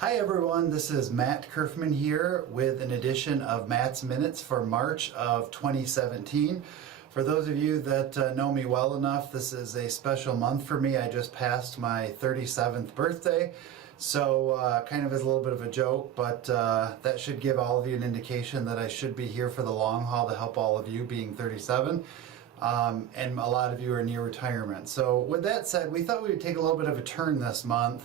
Hi everyone, this is Matt Curfman here with an edition of Matt's Minutes for March of 2017. For those of you that know me well enough, this is a special month for me. I just passed my 37th birthday, so kind of as a little bit of a joke, but that should give all of you an indication that I should be here for the long haul to help all of you, being 37. And a lot of you are near retirement. So with that said, we thought we would take a little bit of a turn this month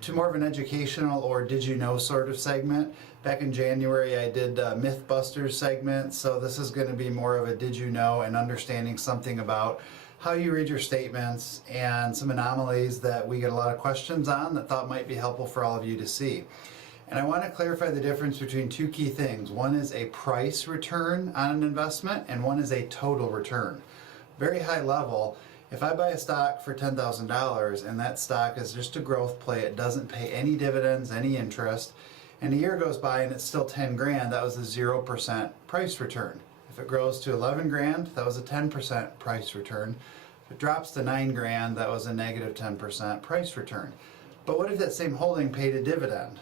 to more of an educational or did you know sort of segment. Back in January I did a Mythbusters segment, so this is going to be more of a did you know and understanding something about how you read your statements and some anomalies that we get a lot of questions on that thought might be helpful for all of you to see. And I want to clarify the difference between two key things. One is a price return on an investment and one is a total return. Very high level. If I buy a stock for $10,000 and that stock is just a growth play, it doesn't pay any dividends, any interest, and a year goes by and it's still 10 grand, that was a 0% price return. If it grows to 11 grand, that was a 10% price return. If it drops to 9 grand, that was a negative 10% price return. But what if that same holding paid a dividend?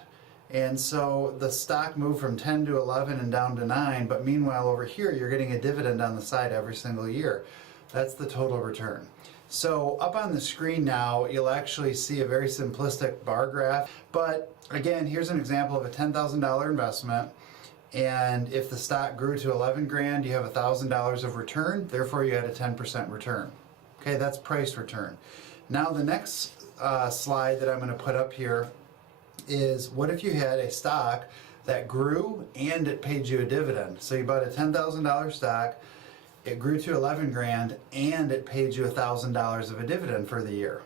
And so the stock moved from 10 to 11 and down to 9, but meanwhile over here you're getting a dividend on the side every single year. That's the total return. So up on the screen now, you'll actually see a very simplistic bar graph. But again, here's an example of a $10,000 investment. And if the stock grew to 11 grand, you have $1,000 of return. Therefore, you had a 10% return. Okay, that's price return. Now the next slide that I'm going to put up here is what if you had a stock that grew and it paid you a dividend. So you bought a $10,000 stock. It grew to 11 grand and it paid you $1,000 of a dividend for the year.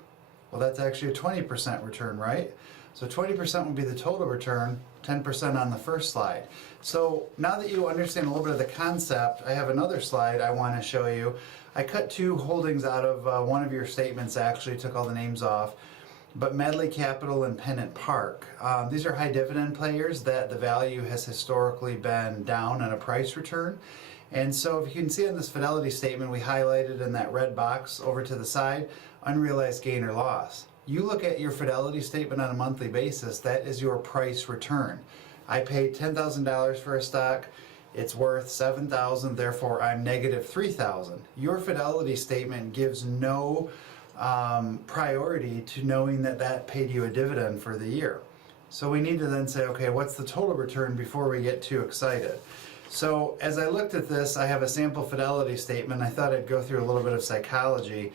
Well, that's actually a 20% return, right? So 20% would be the total return, 10% on the first slide. So now that you understand a little bit of the concept, I have another slide I want to show you. I cut two holdings out of one of your statements, actually took all the names off. But Medley Capital and Pennant Park. These are high dividend players that the value has historically been down on a price return. And so if you can see on this Fidelity Statement, we highlighted in that red box over to the side, unrealized gain or loss. You look at your Fidelity Statement on a monthly basis, that is your price return. I paid $10,000 for a stock, it's worth $7,000, therefore I'm negative $3,000. Your Fidelity Statement gives no priority to knowing that that paid you a dividend for the year. So we need to then say, okay, what's the total return before we get too excited? So as I looked at this, I have a sample Fidelity Statement. I thought I'd go through a little bit of psychology.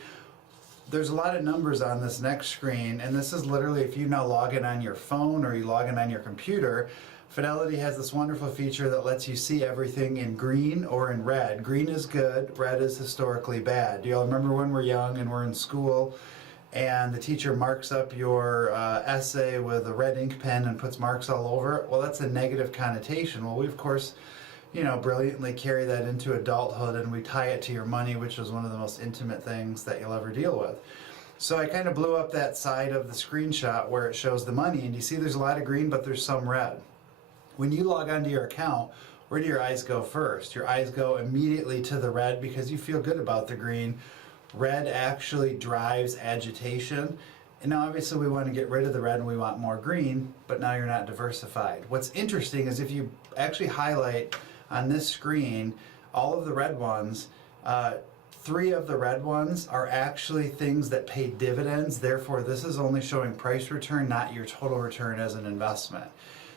There's a lot of numbers on this next screen, and this is literally if you now log in on your phone or you log in on your computer, Fidelity has this wonderful feature that lets you see everything in green or in red. Green is good, red is historically bad. Do you all remember when we're young and we're in school and the teacher marks up your essay with a red ink pen and puts marks all over it? Well, that's a negative connotation. Well, we of course brilliantly carry that into adulthood and we tie it to your money, which is one of the most intimate things that you'll ever deal with. So I kind of blew up that side of the screenshot where it shows the money, and you see there's a lot of green, but there's some red. When you log onto your account, where do your eyes go first? Your eyes go immediately to the red because you feel good about the green. Red actually drives agitation. And now obviously we want to get rid of the red and we want more green, but now you're not diversified. What's interesting is if you actually highlight on this screen all of the red ones, 3 of the red ones are actually things that pay dividends. Therefore, this is only showing price return, not your total return as an investment.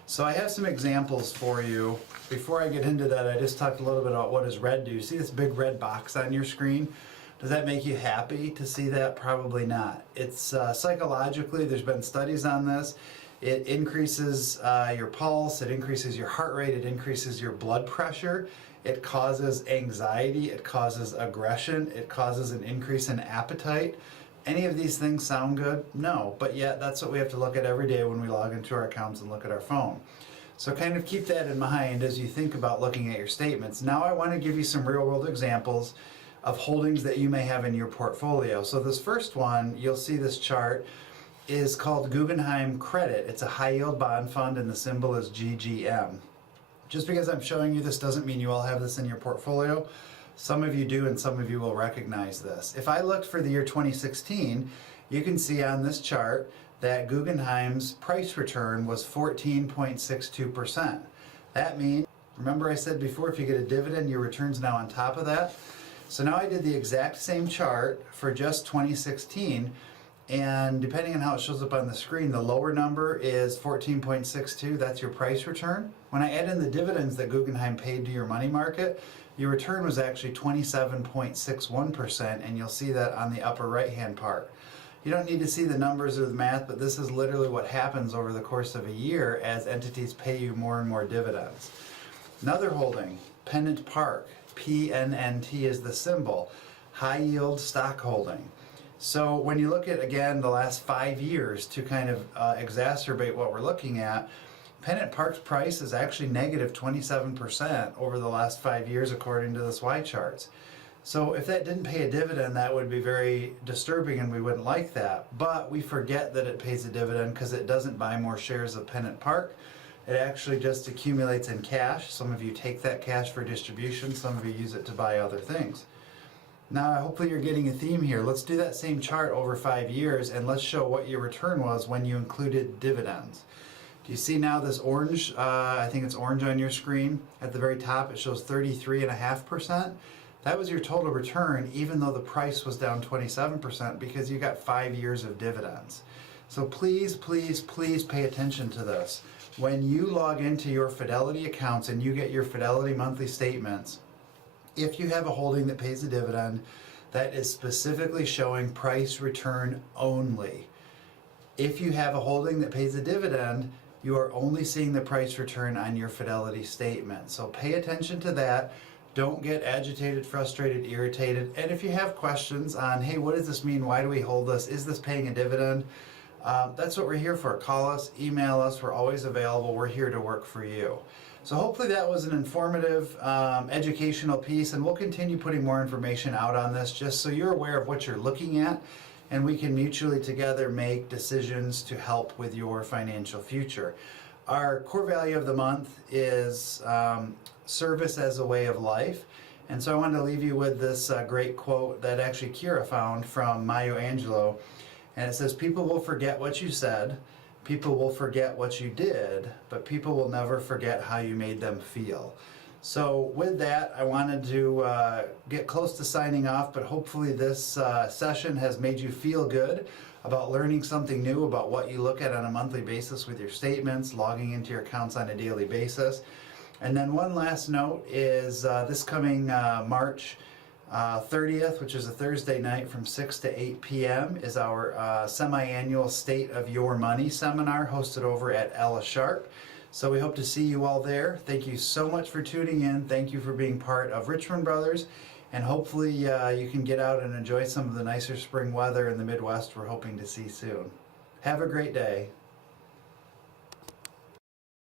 So I have some examples for you. Before I get into that, I just talked a little bit about what does red do. See this big red box on your screen? Does that make you happy to see that? Probably not. It's psychologically, there's been studies on this. It increases your pulse, it increases your heart rate, it increases your blood pressure, it causes anxiety, it causes aggression, it causes an increase in appetite. Any of these things sound good? No, but yet that's what we have to look at every day when we log into our accounts and look at our phone. So kind of keep that in mind as you think about looking at your statements. Now I want to give you some real world examples of holdings that you may have in your portfolio. So this first one, you'll see this chart, is called Guggenheim Credit. It's a high yield bond fund and the symbol is GGM. Just because I'm showing you this doesn't mean you all have this in your portfolio. Some of you do and some of you will recognize this. If I looked for the year 2016, you can see on this chart that Guggenheim's price return was 14.62%. That means, remember I said before, if you get a dividend, your return's now on top of that? So now I did the exact same chart for just 2016, and depending on how it shows up on the screen, the lower number is 14.62, that's your price return. When I add in the dividends that Guggenheim paid to your money market, your return was actually 27.61%, and you'll see that on the upper right hand part. You don't need to see the numbers or the math, but this is literally what happens over the course of a year as entities pay you more and more dividends. Another holding, Pennant Park, PNNT is the symbol, high yield stock holding. So when you look at, again, the last 5 years to kind of exacerbate what we're looking at, Pennant Park's price is actually negative 27% over the last 5 years according to this Y charts. So if that didn't pay a dividend, that would be very disturbing and we wouldn't like that. But we forget that it pays a dividend because it doesn't buy more shares of Pennant Park. It actually just accumulates in cash. Some of you take that cash for distribution, some of you use it to buy other things. Now hopefully you're getting a theme here. Let's do that same chart over 5 years and let's show what your return was when you included dividends. Do you see now this orange, I think it's orange on your screen? At the very top it shows 33.5%. That was your total return even though the price was down 27% because you got 5 years of dividends. So please, please, please pay attention to this. When you log into your Fidelity accounts and you get your Fidelity monthly statements, if you have a holding that pays a dividend, that is specifically showing price return only. If you have a holding that pays a dividend, you are only seeing the price return on your Fidelity statement. So pay attention to that. Don't get agitated, frustrated, irritated. And if you have questions on, hey, what does this mean? Why do we hold this? Is this paying a dividend? That's what we're here for. Call us, email us. We're always available. We're here to work for you. So hopefully that was an informative, educational piece, and we'll continue putting more information out on this just so you're aware of what you're looking at, and we can mutually together make decisions to help with your financial future. Our core value of the month is service as a way of life. And so I wanted to leave you with this great quote that actually Kira found from Maya Angelou. And it says, people will forget what you said, people will forget what you did, but people will never forget how you made them feel. So with that, I wanted to get close to signing off, but hopefully this session has made you feel good about learning something new about what you look at on a monthly basis with your statements, logging into your accounts on a daily basis. And then one last note is this coming March 30th, which is a Thursday night from 6 to 8 p.m. is our semi-annual State of Your Money seminar hosted over at Ella Sharp. So we hope to see you all there. Thank you so much for tuning in. Thank you for being part of Richmond Brothers. And hopefully you can get out and enjoy some of the nicer spring weather in the Midwest we're hoping to see soon. Have a great day.